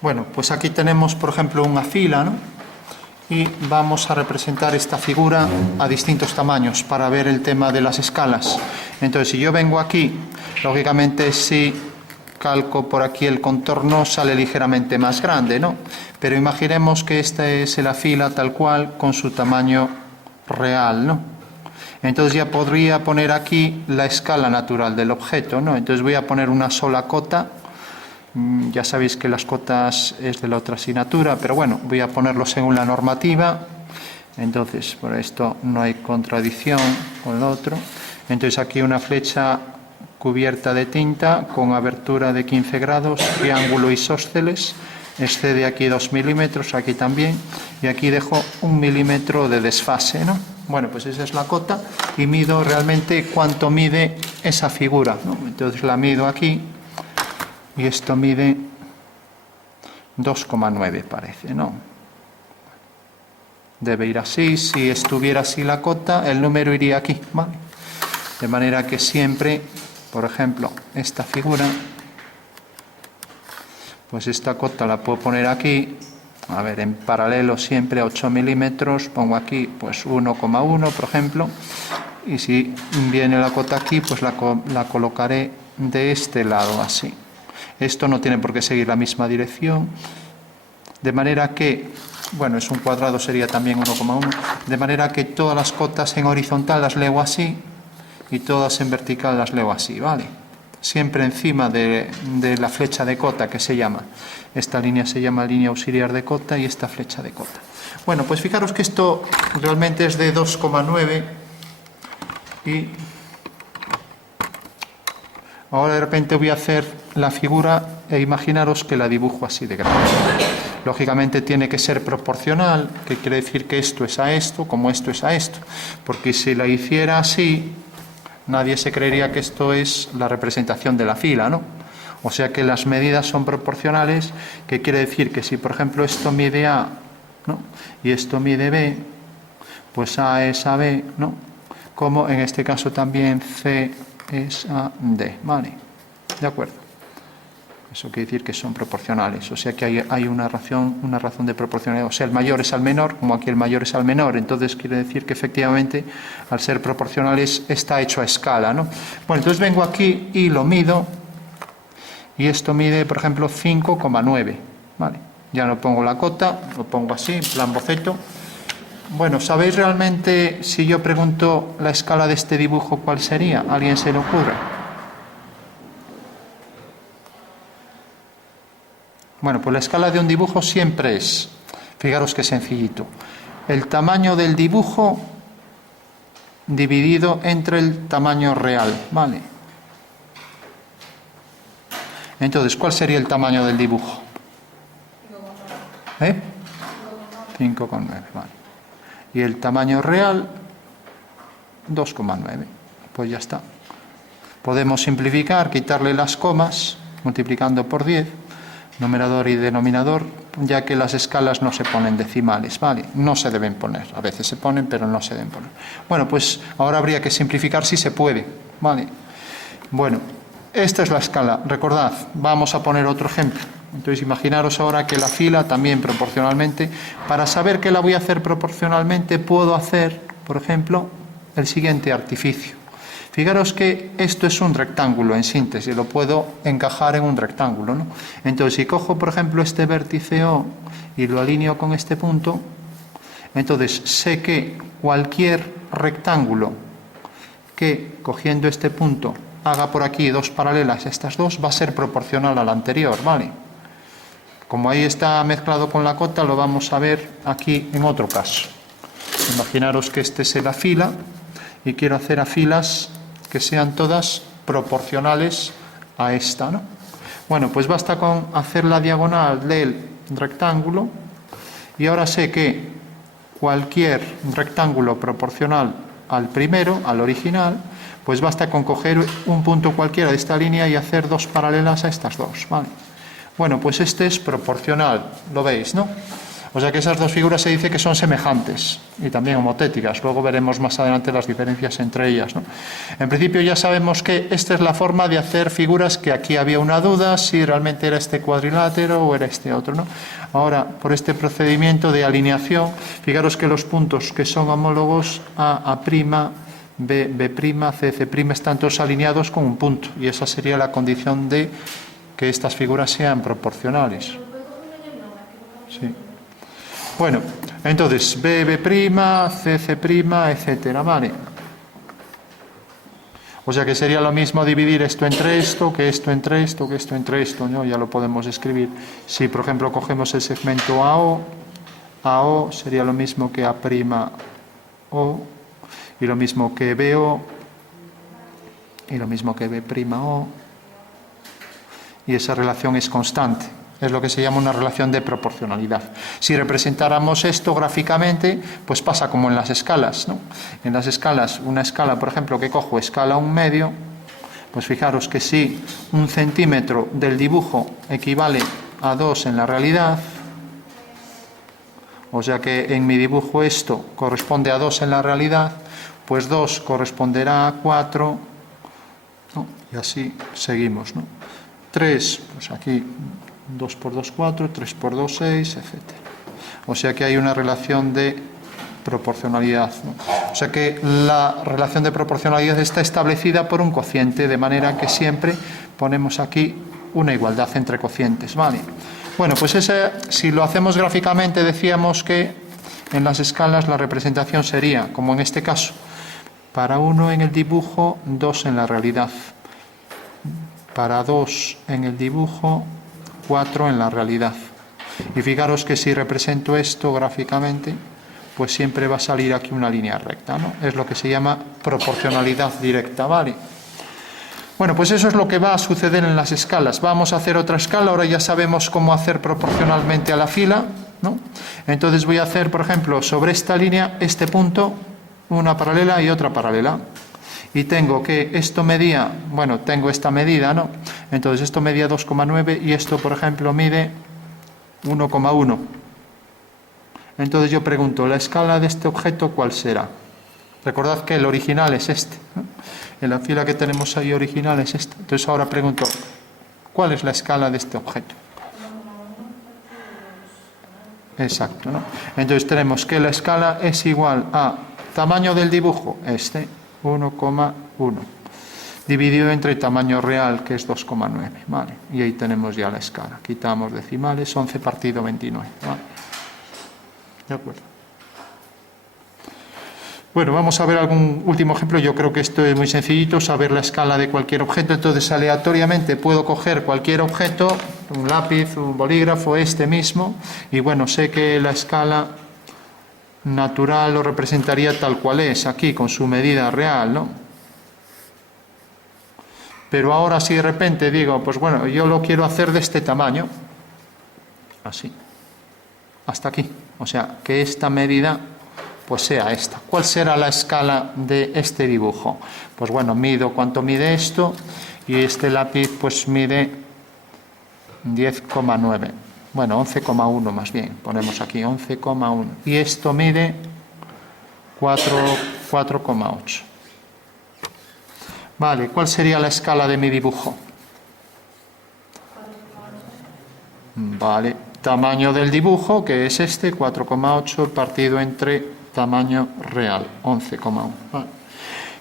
Bueno, pues aquí tenemos, por ejemplo, una fila, ¿no? Y vamos a representar esta figura a distintos tamaños para ver el tema de las escalas. Entonces, si yo vengo aquí, lógicamente si calco por aquí el contorno sale ligeramente más grande, ¿no? Pero imaginemos que esta es la fila tal cual con su tamaño real, ¿no? Entonces ya podría poner aquí la escala natural del objeto, ¿no? Entonces voy a poner una sola cota. Ya sabéis que las cotas es de la otra asignatura, pero bueno, voy a ponerlo según la normativa. Entonces, por esto no hay contradicción con lo otro. Entonces aquí una flecha cubierta de tinta con abertura de 15 grados, triángulo isósceles, excede aquí 2 milímetros, aquí también, y aquí dejo 1 milímetro de desfase, ¿no? Bueno, pues esa es la cota y mido realmente cuánto mide esa figura, ¿no? Entonces la mido aquí. Y esto mide 2,9 parece, ¿no? Debe ir así. Si estuviera así la cota, el número iría aquí, ¿vale? De manera que siempre, por ejemplo, esta figura, pues esta cota la puedo poner aquí. A ver, en paralelo siempre a 8 milímetros, pongo aquí pues 1,1, por ejemplo. Y si viene la cota aquí, pues la colocaré de este lado, así. Esto no tiene por qué seguir la misma dirección, de manera que, bueno, es un cuadrado, sería también 1,1, de manera que todas las cotas en horizontal las leo así y todas en vertical las leo así, ¿vale? Siempre encima de la flecha de cota que se llama. Esta línea se llama línea auxiliar de cota y esta flecha de cota. Bueno, pues fijaros que esto realmente es de 2,9 y ahora de repente voy a hacer la figura e imaginaros que la dibujo así de grande. Lógicamente tiene que ser proporcional, que quiere decir que esto es a esto, como esto es a esto. Porque si la hiciera así, nadie se creería que esto es la representación de la fila, ¿no? O sea que las medidas son proporcionales, que quiere decir que si, por ejemplo, esto mide A, ¿no? Y esto mide B, pues A es a B, ¿no? Como en este caso también C es a D, ¿vale? ¿De acuerdo? Eso quiere decir que son proporcionales, o sea que hay una razón de proporcionalidad. O sea, el mayor es al menor, como aquí el mayor es al menor, entonces quiere decir que efectivamente al ser proporcionales está hecho a escala, ¿no? Bueno, entonces vengo aquí y lo mido, y esto mide, por ejemplo, 5,9, ¿vale? Ya no pongo la cota, lo pongo así, en plan boceto. Bueno, ¿sabéis realmente, si yo pregunto la escala de este dibujo, cuál sería? ¿A alguien se le ocurre? Bueno, pues la escala de un dibujo siempre es, fijaros qué sencillito, el tamaño del dibujo dividido entre el tamaño real, ¿vale? Entonces, ¿cuál sería el tamaño del dibujo? 5,9, vale. Y el tamaño real, 2,9. Pues ya está. Podemos simplificar, quitarle las comas, multiplicando por 10, numerador y denominador, ya que las escalas no se ponen decimales, ¿vale? No se deben poner, a veces se ponen, pero no se deben poner. Bueno, pues ahora habría que simplificar si se puede, ¿vale? Bueno, esta es la escala. Recordad, vamos a poner otro ejemplo. Entonces imaginaros ahora que la fila también proporcionalmente. Para saber que la voy a hacer proporcionalmente puedo hacer, por ejemplo, el siguiente artificio. Fijaros que esto es un rectángulo en síntesis, lo puedo encajar en un rectángulo, ¿no? Entonces si cojo, por ejemplo, este vértice O y lo alineo con este punto, entonces sé que cualquier rectángulo que cogiendo este punto haga por aquí dos paralelas, estas dos, va a ser proporcional al anterior, ¿vale? Como ahí está mezclado con la cota, lo vamos a ver aquí en otro caso. Imaginaros que este es la fila y quiero hacer a filas que sean todas proporcionales a esta, ¿no? Bueno, pues basta con hacer la diagonal del rectángulo y ahora sé que cualquier rectángulo proporcional al primero, al original, pues basta con coger un punto cualquiera de esta línea y hacer dos paralelas a estas dos, ¿vale? Bueno, pues este es proporcional, lo veis, ¿no? O sea que esas dos figuras se dice que son semejantes y también homotéticas. Luego veremos más adelante las diferencias entre ellas, ¿no? En principio ya sabemos que esta es la forma de hacer figuras, que aquí había una duda si realmente era este cuadrilátero o era este otro, ¿no? Ahora, por este procedimiento de alineación, fijaros que los puntos que son homólogos A', B', C', están todos alineados con un punto, y esa sería la condición de que estas figuras sean proporcionales. Sí. Bueno, entonces, B', C', etcétera, ¿vale? O sea que sería lo mismo dividir esto entre esto, que esto entre esto, que esto entre esto, ¿no? Ya lo podemos escribir. Si, por ejemplo, cogemos el segmento AO sería lo mismo que A'O, y lo mismo que BO, y lo mismo que B'O, y esa relación es constante. Es lo que se llama una relación de proporcionalidad. Si representáramos esto gráficamente, pues pasa como en las escalas, ¿no? En las escalas, una escala, por ejemplo, que cojo escala 1/2, pues fijaros que si 1 centímetro del dibujo equivale a 2 en la realidad, o sea que en mi dibujo esto corresponde a 2 en la realidad, pues 2 corresponderá a 4, ¿no? Y así seguimos, ¿no? 3, pues aquí 2 por 2, 4, 3 por 2, 6, etc. O sea que hay una relación de proporcionalidad, ¿no? O sea que la relación de proporcionalidad está establecida por un cociente, de manera que siempre ponemos aquí una igualdad entre cocientes, ¿vale? Bueno, pues si lo hacemos gráficamente, decíamos que en las escalas la representación sería, como en este caso, para 1 en el dibujo, 2 en la realidad. Para 2 en el dibujo, 4 en la realidad. Y fijaros que si represento esto gráficamente, pues siempre va a salir aquí una línea recta, ¿no? Es lo que se llama proporcionalidad directa, ¿vale? Bueno, pues eso es lo que va a suceder en las escalas. Vamos a hacer otra escala, ahora ya sabemos cómo hacer proporcionalmente a la fila, ¿no? Entonces voy a hacer, por ejemplo, sobre esta línea, este punto, una paralela y otra paralela. Y tengo que esto medía, bueno, tengo esta medida, ¿no? Entonces esto medía 2,9 y esto, por ejemplo, mide 1,1. Entonces yo pregunto, ¿la escala de este objeto cuál será? Recordad que el original es este, ¿no? En la fila que tenemos ahí original es esta. Entonces ahora pregunto, ¿cuál es la escala de este objeto? Exacto, ¿no? Entonces tenemos que la escala es igual a tamaño del dibujo, este, 1,1, dividido entre el tamaño real, que es 2,9, ¿vale? Y ahí tenemos ya la escala. Quitamos decimales, 11 partido 29, ¿vale? De acuerdo. Bueno, vamos a ver algún último ejemplo. Yo creo que esto es muy sencillito, saber la escala de cualquier objeto. Entonces, aleatoriamente puedo coger cualquier objeto, un lápiz, un bolígrafo, este mismo, y bueno, sé que la escala natural lo representaría tal cual es, aquí, con su medida real, ¿no? Pero ahora si de repente digo, pues bueno, yo lo quiero hacer de este tamaño, así, hasta aquí. O sea, que esta medida pues sea esta. ¿Cuál será la escala de este dibujo? Pues bueno, mido cuánto mide esto, y este lápiz pues mide 10,9. Bueno, 11,1 más bien, ponemos aquí 11,1. Y esto mide 4,8. Vale, ¿cuál sería la escala de mi dibujo? Vale, tamaño del dibujo, que es este, 4,8 partido entre tamaño real, 11,1. Vale.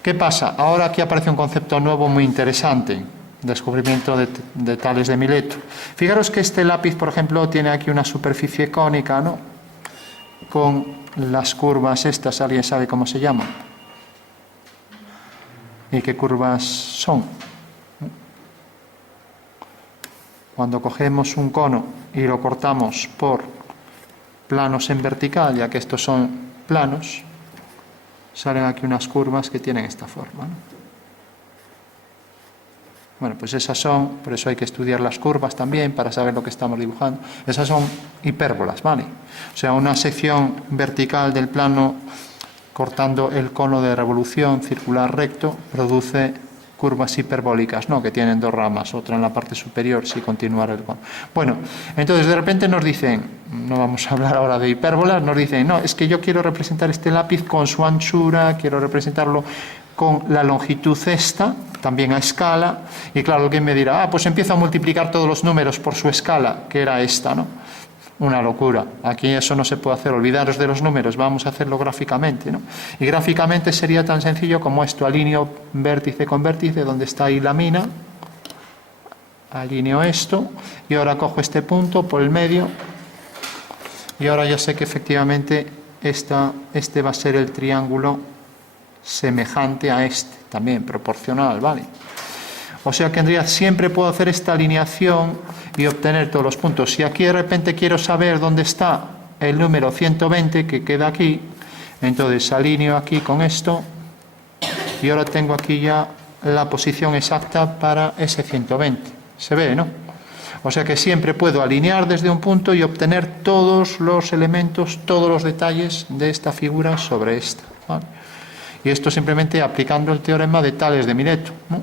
¿Qué pasa? Ahora aquí aparece un concepto nuevo muy interesante, descubrimiento de Tales de Mileto. Fijaros que este lápiz, por ejemplo, tiene aquí una superficie cónica, ¿no? Con las curvas estas, ¿alguien sabe cómo se llaman? ¿Y qué curvas son? Cuando cogemos un cono y lo cortamos por planos en vertical, ya que estos son planos, salen aquí unas curvas que tienen esta forma, ¿no? Bueno, pues esas son, por eso hay que estudiar las curvas también para saber lo que estamos dibujando. Esas son hipérbolas, ¿vale? O sea, una sección vertical del plano cortando el cono de revolución circular recto produce curvas hiperbólicas, ¿no? Que tienen dos ramas, otra en la parte superior, si continuara el... Bueno, entonces de repente nos dicen, no vamos a hablar ahora de hipérbolas, nos dicen, no, es que yo quiero representar este lápiz con su anchura, quiero representarlo con la longitud esta, también a escala, y claro, alguien me dirá, pues empiezo a multiplicar todos los números por su escala, que era esta, ¿no? Una locura. Aquí eso no se puede hacer, olvidaros de los números, vamos a hacerlo gráficamente, ¿no? Y gráficamente sería tan sencillo como esto, alineo vértice con vértice, donde está ahí la mina, alineo esto, y ahora cojo este punto por el medio, y ahora ya sé que efectivamente este va a ser el triángulo semejante a este, también proporcional, ¿vale? O sea que en realidad siempre puedo hacer esta alineación y obtener todos los puntos. Si aquí de repente quiero saber dónde está el número 120 que queda aquí, entonces alineo aquí con esto y ahora tengo aquí ya la posición exacta para ese 120. ¿Se ve, no? O sea que siempre puedo alinear desde un punto y obtener todos los elementos, todos los detalles de esta figura sobre esta, ¿vale? Y esto simplemente aplicando el teorema de Tales de Mileto, ¿no?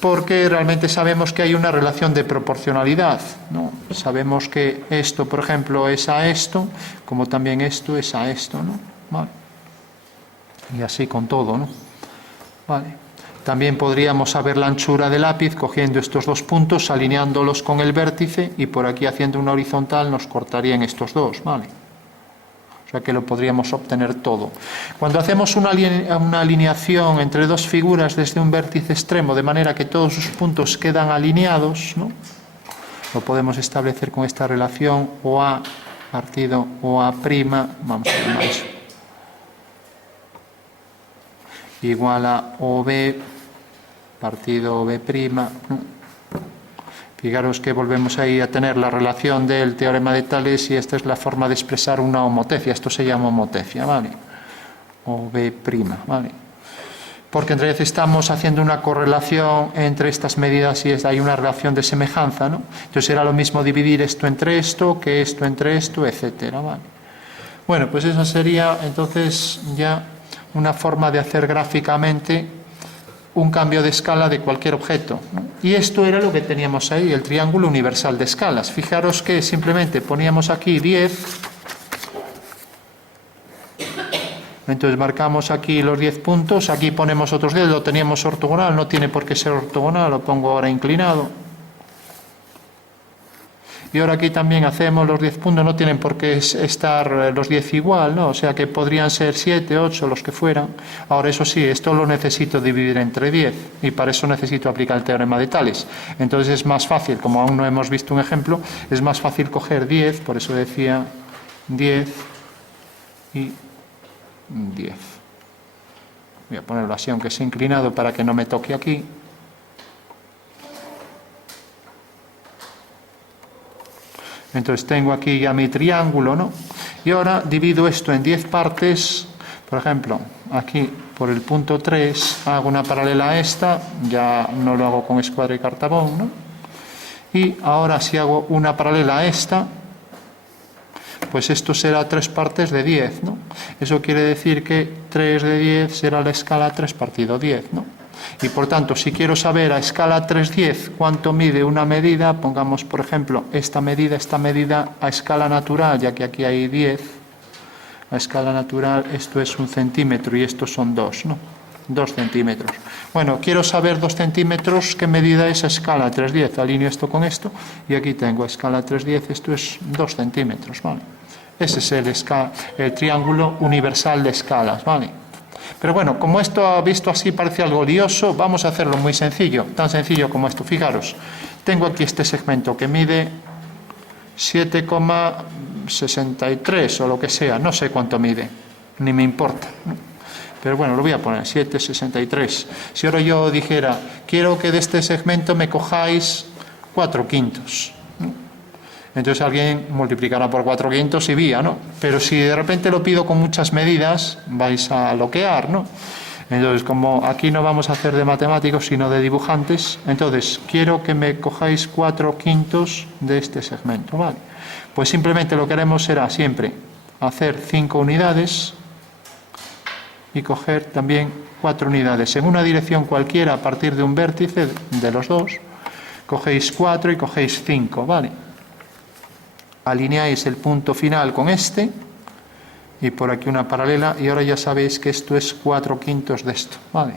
Porque realmente sabemos que hay una relación de proporcionalidad, ¿no? Sabemos que esto, por ejemplo, es a esto, como también esto es a esto, ¿no? ¿Vale? Y así con todo, ¿no? Vale. También podríamos saber la anchura del lápiz cogiendo estos dos puntos, alineándolos con el vértice y por aquí haciendo una horizontal nos cortarían estos dos, ¿vale? O sea que lo podríamos obtener todo. Cuando hacemos una alineación entre dos figuras desde un vértice extremo, de manera que todos sus puntos quedan alineados, ¿no? Lo podemos establecer con esta relación OA partido OA', vamos a llamar eso, igual a OB partido OB', ¿no? Fijaros que volvemos ahí a tener la relación del teorema de Tales y esta es la forma de expresar una homotecia. Esto se llama homotecia, ¿vale? OB', ¿vale? Porque en realidad estamos haciendo una correlación entre estas medidas y hay una relación de semejanza, ¿no? Entonces era lo mismo dividir esto entre esto, que esto entre esto, etcétera, ¿vale? Bueno, pues esa sería entonces ya una forma de hacer gráficamente un cambio de escala de cualquier objeto, ¿no? Y esto era lo que teníamos ahí, el triángulo universal de escalas. Fijaros que simplemente poníamos aquí 10, entonces marcamos aquí los 10 puntos, aquí ponemos otros 10, lo teníamos ortogonal, no tiene por qué ser ortogonal, lo pongo ahora inclinado. Y ahora aquí también hacemos los 10 puntos, no tienen por qué estar los 10 igual, ¿no? O sea que podrían ser 7, 8, los que fueran. Ahora eso sí, esto lo necesito dividir entre 10 y para eso necesito aplicar el teorema de Tales. Entonces es más fácil, como aún no hemos visto un ejemplo, es más fácil coger 10, por eso decía 10 y 10. Voy a ponerlo así, aunque sea inclinado, para que no me toque aquí. Entonces tengo aquí ya mi triángulo, ¿no? Y ahora divido esto en 10 partes. Por ejemplo, aquí por el punto 3 hago una paralela a esta, ya no lo hago con escuadra y cartabón, ¿no? Y ahora si hago una paralela a esta, pues esto será 3 partes de 10, ¿no? Eso quiere decir que 3 de 10 será la escala 3 partido 10, ¿no? Y por tanto, si quiero saber a escala 3/10 cuánto mide una medida, pongamos por ejemplo esta medida a escala natural, ya que aquí hay 10, a escala natural esto es 1 centímetro y estos son 2, ¿no? 2 centímetros. Bueno, quiero saber 2 centímetros qué medida es a escala 3/10, alineo esto con esto y aquí tengo a escala 3/10, esto es 2 centímetros, ¿vale? Ese es el triángulo universal de escalas, ¿vale? Pero bueno, como esto visto así parece algo lioso, vamos a hacerlo muy sencillo, tan sencillo como esto. Fijaros, tengo aquí este segmento que mide 7,63 o lo que sea, no sé cuánto mide, ni me importa, ¿no? Pero bueno, lo voy a poner, 7,63. Si ahora yo dijera, quiero que de este segmento me cojáis 4/5, ¿no? Entonces alguien multiplicará por 4/5 y vía, ¿no? Pero si de repente lo pido con muchas medidas, vais a loquear, ¿no? Entonces, como aquí no vamos a hacer de matemáticos, sino de dibujantes, entonces quiero que me cojáis 4/5 de este segmento, ¿vale? Pues simplemente lo que haremos será siempre hacer 5 unidades y coger también 4 unidades. En una dirección cualquiera, a partir de un vértice de los dos, cogéis 4 y cogéis 5, ¿vale? Alineáis el punto final con este, y por aquí una paralela, y ahora ya sabéis que esto es 4/5 de esto, ¿vale?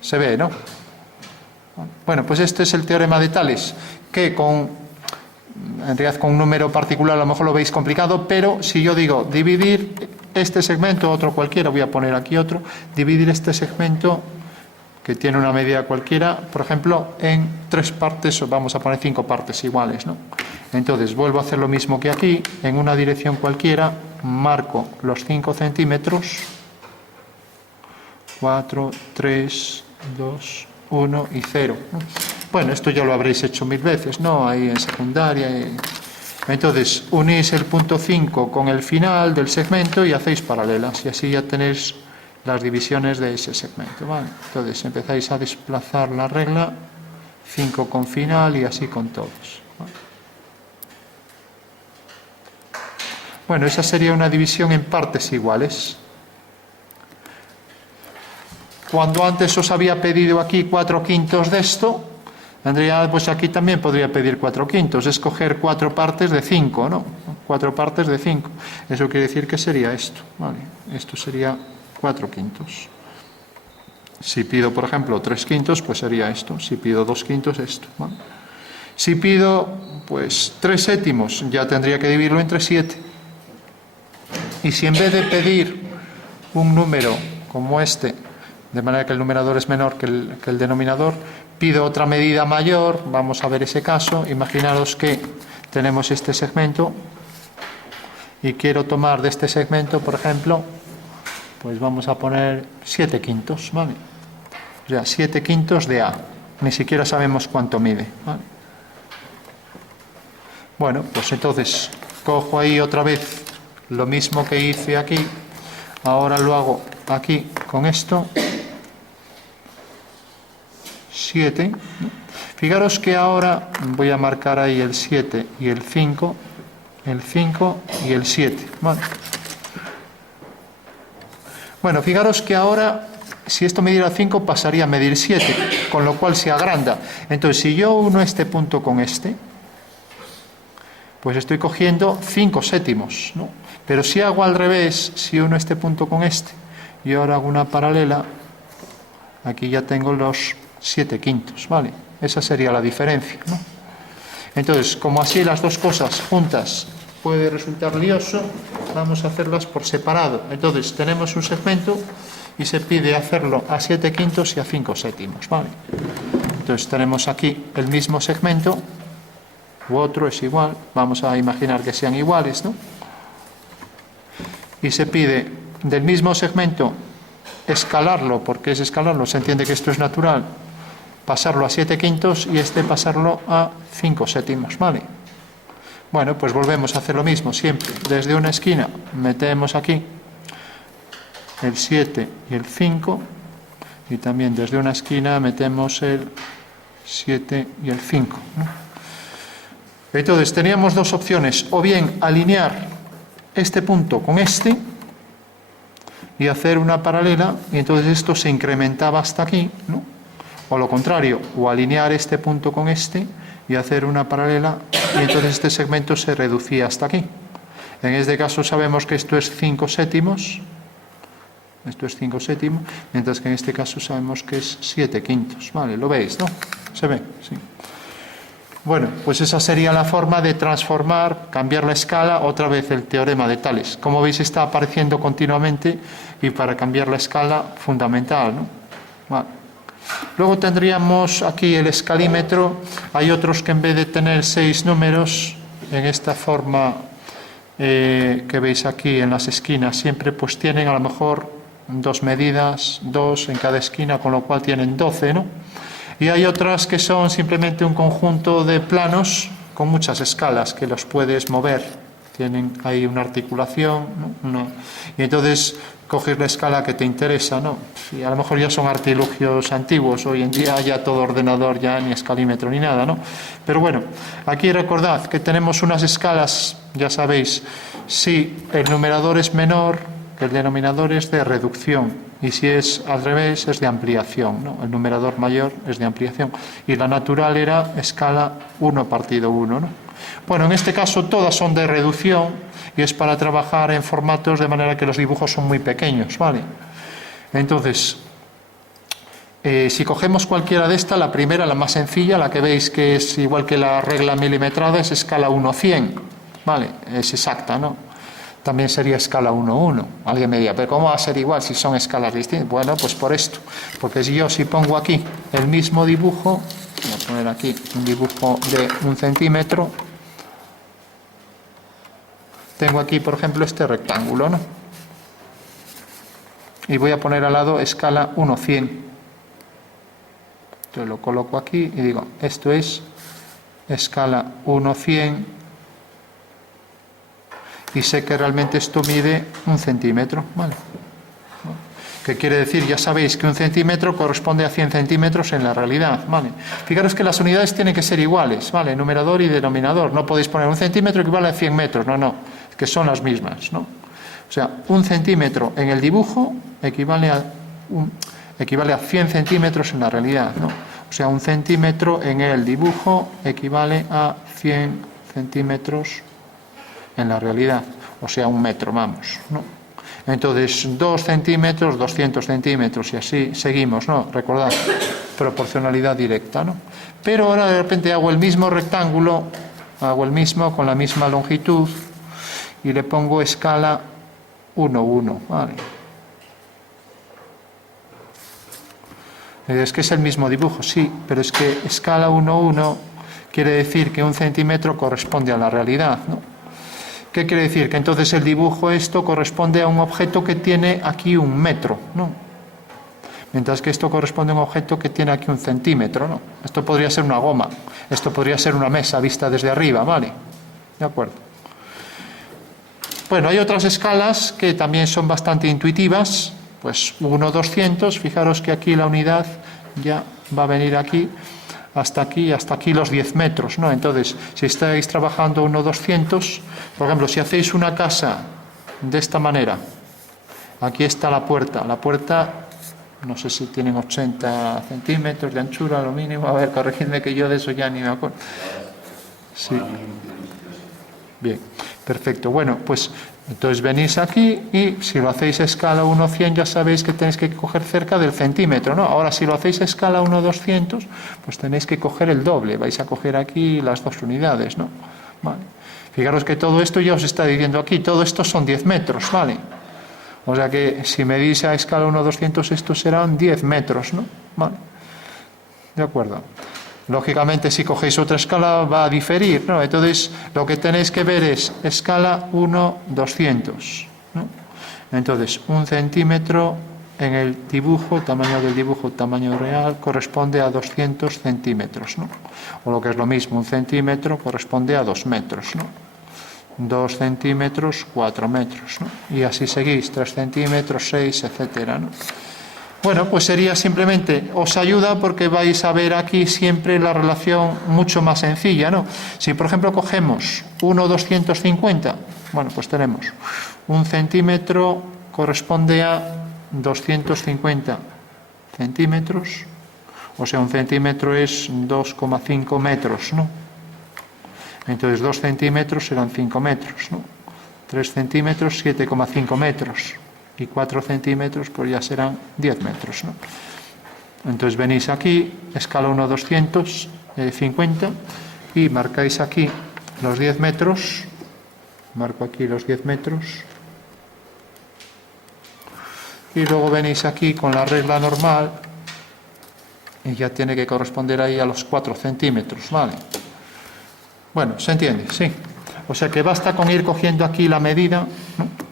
Se ve, ¿no? Bueno, pues este es el teorema de Tales, que en realidad con un número particular a lo mejor lo veis complicado, pero si yo digo dividir este segmento, otro cualquiera, voy a poner aquí otro, dividir este segmento que tiene una medida cualquiera, por ejemplo, en 3 partes, o vamos a poner 5 partes iguales, ¿no? Entonces vuelvo a hacer lo mismo que aquí, en una dirección cualquiera, marco los 5 centímetros, 4, 3, 2, 1 y 0. Bueno, esto ya lo habréis hecho 1000 veces, ¿no? Ahí en secundaria. Entonces, unís el punto 5 con el final del segmento y hacéis paralelas, y así ya tenéis las divisiones de ese segmento, ¿vale? Entonces, empezáis a desplazar la regla, 5 con final y así con todos, ¿vale? Bueno, esa sería una división en partes iguales. Cuando antes os había pedido aquí 4/5 de esto, en realidad pues aquí también podría pedir 4/5, es coger 4 partes de 5, ¿no? 4 partes de 5. Eso quiere decir que sería esto, ¿vale? Esto sería 4/5. Si pido, por ejemplo, 3/5, pues sería esto. Si pido 2/5, esto, ¿vale? Si pido, pues, 3/7, ya tendría que dividirlo entre 7. Y si en vez de pedir un número como este, de manera que el numerador es menor que el denominador, pido otra medida mayor, vamos a ver ese caso. Imaginaros que tenemos este segmento y quiero tomar de este segmento, por ejemplo, pues vamos a poner 7/5, ¿vale? O sea, 7/5 de A. Ni siquiera sabemos cuánto mide, ¿vale? Bueno, pues entonces cojo ahí otra vez lo mismo que hice aquí, ahora lo hago aquí con esto, 7. Fijaros que ahora voy a marcar ahí el 7 y el 5 y el 7, ¿vale? Bueno, fijaros que ahora, si esto midiera 5, pasaría a medir 7, con lo cual se agranda. Entonces, si yo uno este punto con este, pues estoy cogiendo 5/7, ¿no? Pero si hago al revés, si uno este punto con este, y ahora hago una paralela, aquí ya tengo los 7/5, ¿vale? Esa sería la diferencia, ¿no? Entonces, como así las dos cosas juntas puede resultar lioso, vamos a hacerlas por separado. Entonces, tenemos un segmento y se pide hacerlo a 7/5 y a 5/7, ¿vale? Entonces, tenemos aquí el mismo segmento, u otro es igual, vamos a imaginar que sean iguales, ¿no? Y se pide del mismo segmento escalarlo, porque es escalarlo, se entiende que esto es natural, pasarlo a 7/5 y este pasarlo a 5/7, ¿vale? Bueno, pues volvemos a hacer lo mismo, siempre desde una esquina metemos aquí el 7 y el 5, y también desde una esquina metemos el 7 y el 5, ¿no? Entonces teníamos dos opciones, o bien alinear este punto con este y hacer una paralela, y entonces esto se incrementaba hasta aquí, ¿no? O lo contrario, o alinear este punto con este y hacer una paralela, y entonces este segmento se reducía hasta aquí. En este caso sabemos que esto es 5/7, esto es 5/7, mientras que en este caso sabemos que es 7/5, ¿vale? ¿Lo veis, no? ¿Se ve? Sí. Bueno, pues esa sería la forma de transformar, cambiar la escala, otra vez el teorema de Tales. Como veis, está apareciendo continuamente, y para cambiar la escala, fundamental, ¿no? Vale. Luego tendríamos aquí el escalímetro. Hay otros que en vez de tener 6 números, en esta forma que veis aquí en las esquinas, siempre pues tienen a lo mejor 2 medidas, 2 en cada esquina, con lo cual tienen 12, ¿no? Y hay otras que son simplemente un conjunto de planos con muchas escalas que los puedes mover. Tienen ahí una articulación, ¿no? Y entonces coges la escala que te interesa, ¿no? Y a lo mejor ya son artilugios antiguos. Hoy en día ya todo ordenador, ya ni escalímetro ni nada, ¿no? Pero bueno, aquí recordad que tenemos unas escalas, ya sabéis, si el numerador es menor, que el denominador es de reducción, y si es al revés es de ampliación, ¿no? El numerador mayor es de ampliación y la natural era escala 1 partido 1, ¿no? Bueno, en este caso todas son de reducción y es para trabajar en formatos de manera que los dibujos son muy pequeños, ¿vale? Entonces, si cogemos cualquiera de estas, la primera, la más sencilla, la que veis que es igual que la regla milimetrada, es escala 1:100, ¿vale? Es exacta, ¿no? También sería escala 1:1. Alguien me dirá, ¿pero cómo va a ser igual si son escalas distintas? Bueno, pues por esto. Porque si pongo aquí el mismo dibujo, voy a poner aquí un dibujo de 1 centímetro, tengo aquí, por ejemplo, este rectángulo, ¿no? Y voy a poner al lado escala 1:100. Entonces lo coloco aquí y digo, esto es escala 1:100 y sé que realmente esto mide 1 centímetro, ¿vale? ¿Qué quiere decir? Ya sabéis que 1 centímetro corresponde a 100 centímetros en la realidad, ¿vale? Fijaros que las unidades tienen que ser iguales, ¿vale? Numerador y denominador. No podéis poner 1 centímetro equivale a 100 metros, no, es que son las mismas, ¿no? O sea, 1 centímetro en el dibujo equivale a 100 centímetros en la realidad, ¿no? O sea, 1 centímetro en el dibujo equivale a 100 centímetros en la realidad, o sea, 1 metro, vamos, ¿no? Entonces, 2 centímetros, 200 centímetros y así seguimos, ¿no? Recordad, proporcionalidad directa, ¿no? Pero ahora de repente hago el mismo rectángulo, hago el mismo con la misma longitud y le pongo escala 1:1, ¿vale? Es que es el mismo dibujo, sí, pero es que escala 1:1 quiere decir que 1 centímetro corresponde a la realidad, ¿no? ¿Qué quiere decir? Que entonces el dibujo esto corresponde a un objeto que tiene aquí 1 metro, ¿no? Mientras que esto corresponde a un objeto que tiene aquí 1 centímetro, ¿no? Esto podría ser una goma, esto podría ser una mesa vista desde arriba, ¿vale? De acuerdo. Bueno, hay otras escalas que también son bastante intuitivas, pues 1:200, fijaros que aquí la unidad ya va a venir aquí, hasta aquí los 10 metros, ¿no? Entonces, si estáis trabajando 1:200, por ejemplo, si hacéis una casa de esta manera, aquí está la puerta, no sé si tienen 80 centímetros de anchura, lo mínimo, a ver, corregidme que yo de eso ya ni me acuerdo. Sí. Bien, perfecto. Bueno, pues entonces venís aquí y si lo hacéis a escala 1:100 ya sabéis que tenéis que coger cerca del centímetro, ¿no? Ahora si lo hacéis a escala 1:200 pues tenéis que coger el doble, vais a coger aquí las 2 unidades, ¿no? Vale. Fijaros que todo esto ya os está diciendo aquí, todo esto son 10 metros, ¿vale? O sea que si medís a escala 1:200 estos serán 10 metros, ¿no? Vale. De acuerdo. Lógicamente, si cogéis otra escala va a diferir, ¿no? Entonces, lo que tenéis que ver es escala 1:200, ¿no? Entonces, 1 centímetro en el dibujo, tamaño del dibujo, tamaño real, corresponde a 200 centímetros, ¿no? O lo que es lo mismo, 1 centímetro corresponde a 2 metros, ¿no? 2 centímetros, 4 metros, ¿no? Y así seguís, 3 centímetros, 6, etcétera, ¿no? Bueno, pues sería simplemente, os ayuda porque vais a ver aquí siempre la relación mucho más sencilla, ¿no? Si, por ejemplo, cogemos 1:250, bueno, pues tenemos 1 centímetro corresponde a 250 centímetros, o sea, 1 centímetro es 2,5 metros, ¿no? Entonces, 2 centímetros serán 5 metros, ¿no? 3 centímetros, 7,5 metros. Y 4 centímetros, pues ya serán 10 metros, ¿no? Entonces venís aquí, escala 1:250, y marcáis aquí los 10 metros, marco aquí los 10 metros, y luego venís aquí con la regla normal, y ya tiene que corresponder ahí a los 4 centímetros, ¿vale? Bueno, ¿se entiende? Sí. O sea que basta con ir cogiendo aquí la medida, ¿no?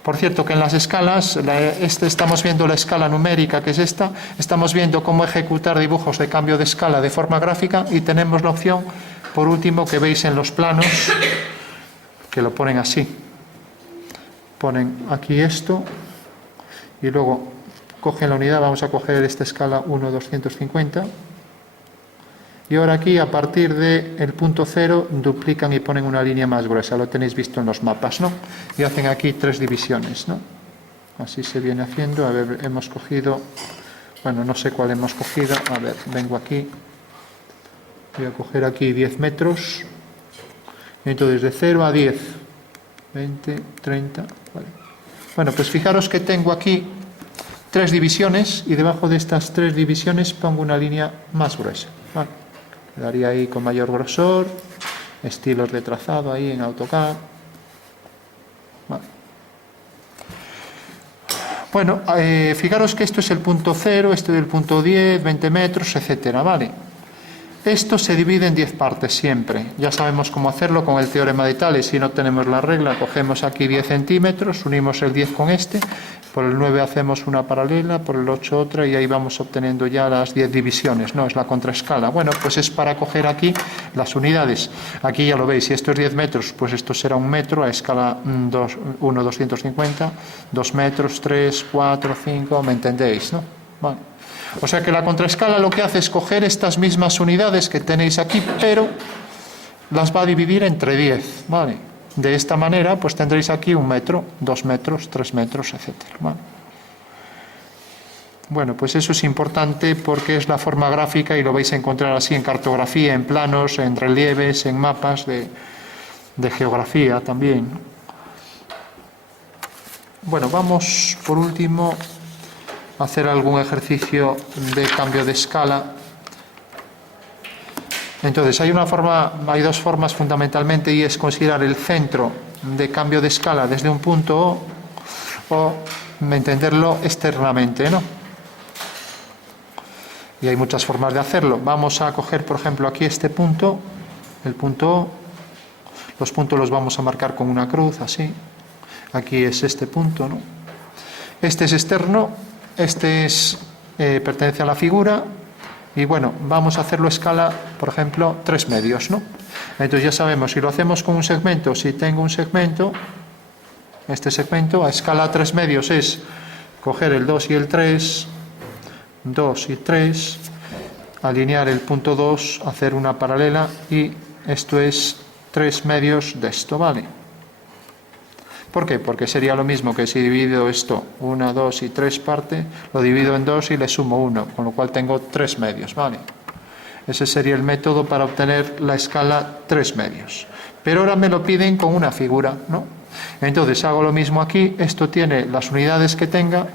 Por cierto, que en las escalas, estamos viendo la escala numérica, que es esta, estamos viendo cómo ejecutar dibujos de cambio de escala de forma gráfica y tenemos la opción, por último, que veis en los planos, que lo ponen así. Ponen aquí esto y luego cogen la unidad, vamos a coger esta escala 1:250. Y ahora aquí, a partir del punto 0, duplican y ponen una línea más gruesa. Lo tenéis visto en los mapas, ¿no? Y hacen aquí 3 divisiones, ¿no? así se viene haciendo. A ver, hemos cogido, bueno, no sé cuál hemos cogido, a ver, vengo aquí, voy a coger aquí 10 metros, entonces de 0 a 10, 20, 30, vale. Bueno, pues fijaros que tengo aquí 3 divisiones y debajo de estas 3 divisiones pongo una línea más gruesa, vale. Quedaría ahí con mayor grosor, estilos de trazado ahí en AutoCAD. Vale. Bueno, fijaros que esto es el punto 0, esto es el punto 10, 20 metros, etcétera, ¿vale? Esto se divide en 10 partes siempre. Ya sabemos cómo hacerlo con el teorema de Tales. Si no tenemos la regla, cogemos aquí 10 centímetros, unimos el 10 con este, por el 9 hacemos una paralela, por el 8 otra, y ahí vamos obteniendo ya las 10 divisiones, ¿no? Es la contraescala. Bueno, pues es para coger aquí las unidades. Aquí ya lo veis, si esto es 10 metros, pues esto será 1 metro a escala 1,250, 2 metros, 3, 4, 5, ¿me entendéis, no? Vale. O sea que la contraescala lo que hace es coger estas mismas unidades que tenéis aquí, pero las va a dividir entre 10, ¿vale? De esta manera, pues tendréis aquí 1 metro, 2 metros, 3 metros, etcétera, ¿vale? Bueno, pues eso es importante porque es la forma gráfica y lo vais a encontrar así en cartografía, en planos, en relieves, en mapas de geografía también. Bueno, vamos por último hacer algún ejercicio de cambio de escala. Entonces, hay dos formas fundamentalmente, y es considerar el centro de cambio de escala desde un punto o entenderlo externamente, ¿no? Y hay muchas formas de hacerlo. Vamos a coger, por ejemplo, aquí este punto, el punto O. Los puntos los vamos a marcar con una cruz, así. Aquí es este punto, ¿no? Este es externo. Este pertenece a la figura y bueno, vamos a hacerlo a escala, por ejemplo, 3 medios, ¿no? Entonces ya sabemos, si lo hacemos con un segmento, si tengo un segmento, este segmento a escala 3 medios es coger el 2 y el 3, 2 y 3, alinear el punto 2, hacer una paralela y esto es 3 medios de esto, ¿vale? ¿Por qué? Porque sería lo mismo que si divido esto 1, 2 y 3 partes, lo divido en 2 y le sumo 1, con lo cual tengo 3 medios, ¿vale? Ese sería el método para obtener la escala 3 medios. Pero ahora me lo piden con una figura, ¿no? Entonces hago lo mismo aquí, esto tiene las unidades que tenga,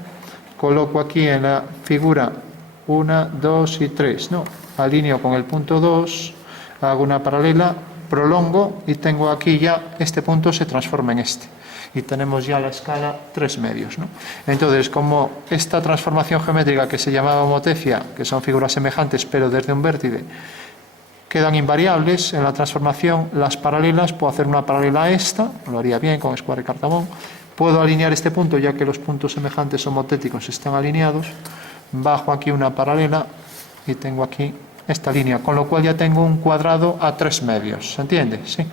coloco aquí en la figura 1, 2 y 3, ¿no? Alineo con el punto 2, hago una paralela, prolongo y tengo aquí ya, este punto se transforma en este. Y tenemos ya la escala 3 medios, ¿no? Entonces, como esta transformación geométrica que se llamaba homotecia, que son figuras semejantes pero desde un vértice, quedan invariables en la transformación, las paralelas, puedo hacer una paralela a esta, lo haría bien con escuadra y cartabón, puedo alinear este punto ya que los puntos semejantes homotéticos están alineados, bajo aquí una paralela y tengo aquí esta línea, con lo cual ya tengo un cuadrado a 3 medios, ¿se entiende? Sí.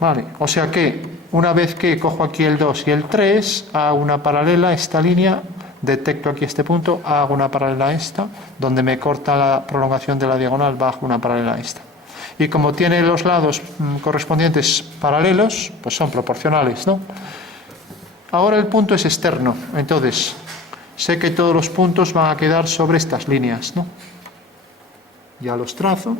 Vale, o sea que una vez que cojo aquí el 2 y el 3, hago una paralela a esta línea, detecto aquí este punto, hago una paralela a esta, donde me corta la prolongación de la diagonal, bajo una paralela a esta. Y como tiene los lados correspondientes paralelos, pues son proporcionales, ¿no? Ahora el punto es externo, entonces sé que todos los puntos van a quedar sobre estas líneas, ¿no? Ya los trazo.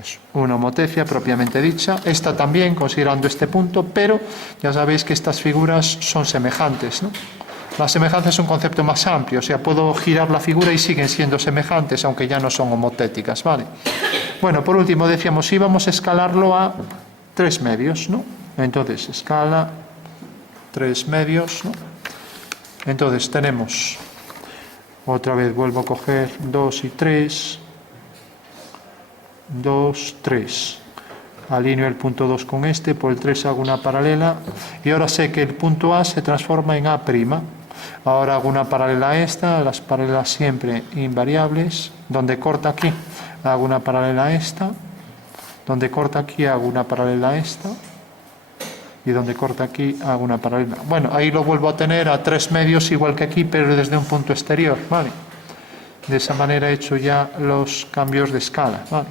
Es una homotecia propiamente dicha, esta también considerando este punto, pero ya sabéis que estas figuras son semejantes, ¿no? La semejanza es un concepto más amplio, o sea, puedo girar la figura y siguen siendo semejantes, aunque ya no son homotéticas, ¿vale? Bueno, por último decíamos, íbamos a escalarlo a 3 medios, ¿no? Entonces, escala 3 medios, ¿no? Entonces tenemos, otra vez vuelvo a coger 2 y 3, 2, 3. Alineo el punto 2 con este, por el 3 hago una paralela y ahora sé que el punto A se transforma en A'. Ahora hago una paralela a esta, las paralelas siempre invariables. Donde corta aquí, hago una paralela a esta. Donde corta aquí, hago una paralela a esta. Y donde corta aquí, hago una paralela. Bueno, ahí lo vuelvo a tener a 3 medios igual que aquí, pero desde un punto exterior, ¿vale? De esa manera he hecho ya los cambios de escala, ¿vale?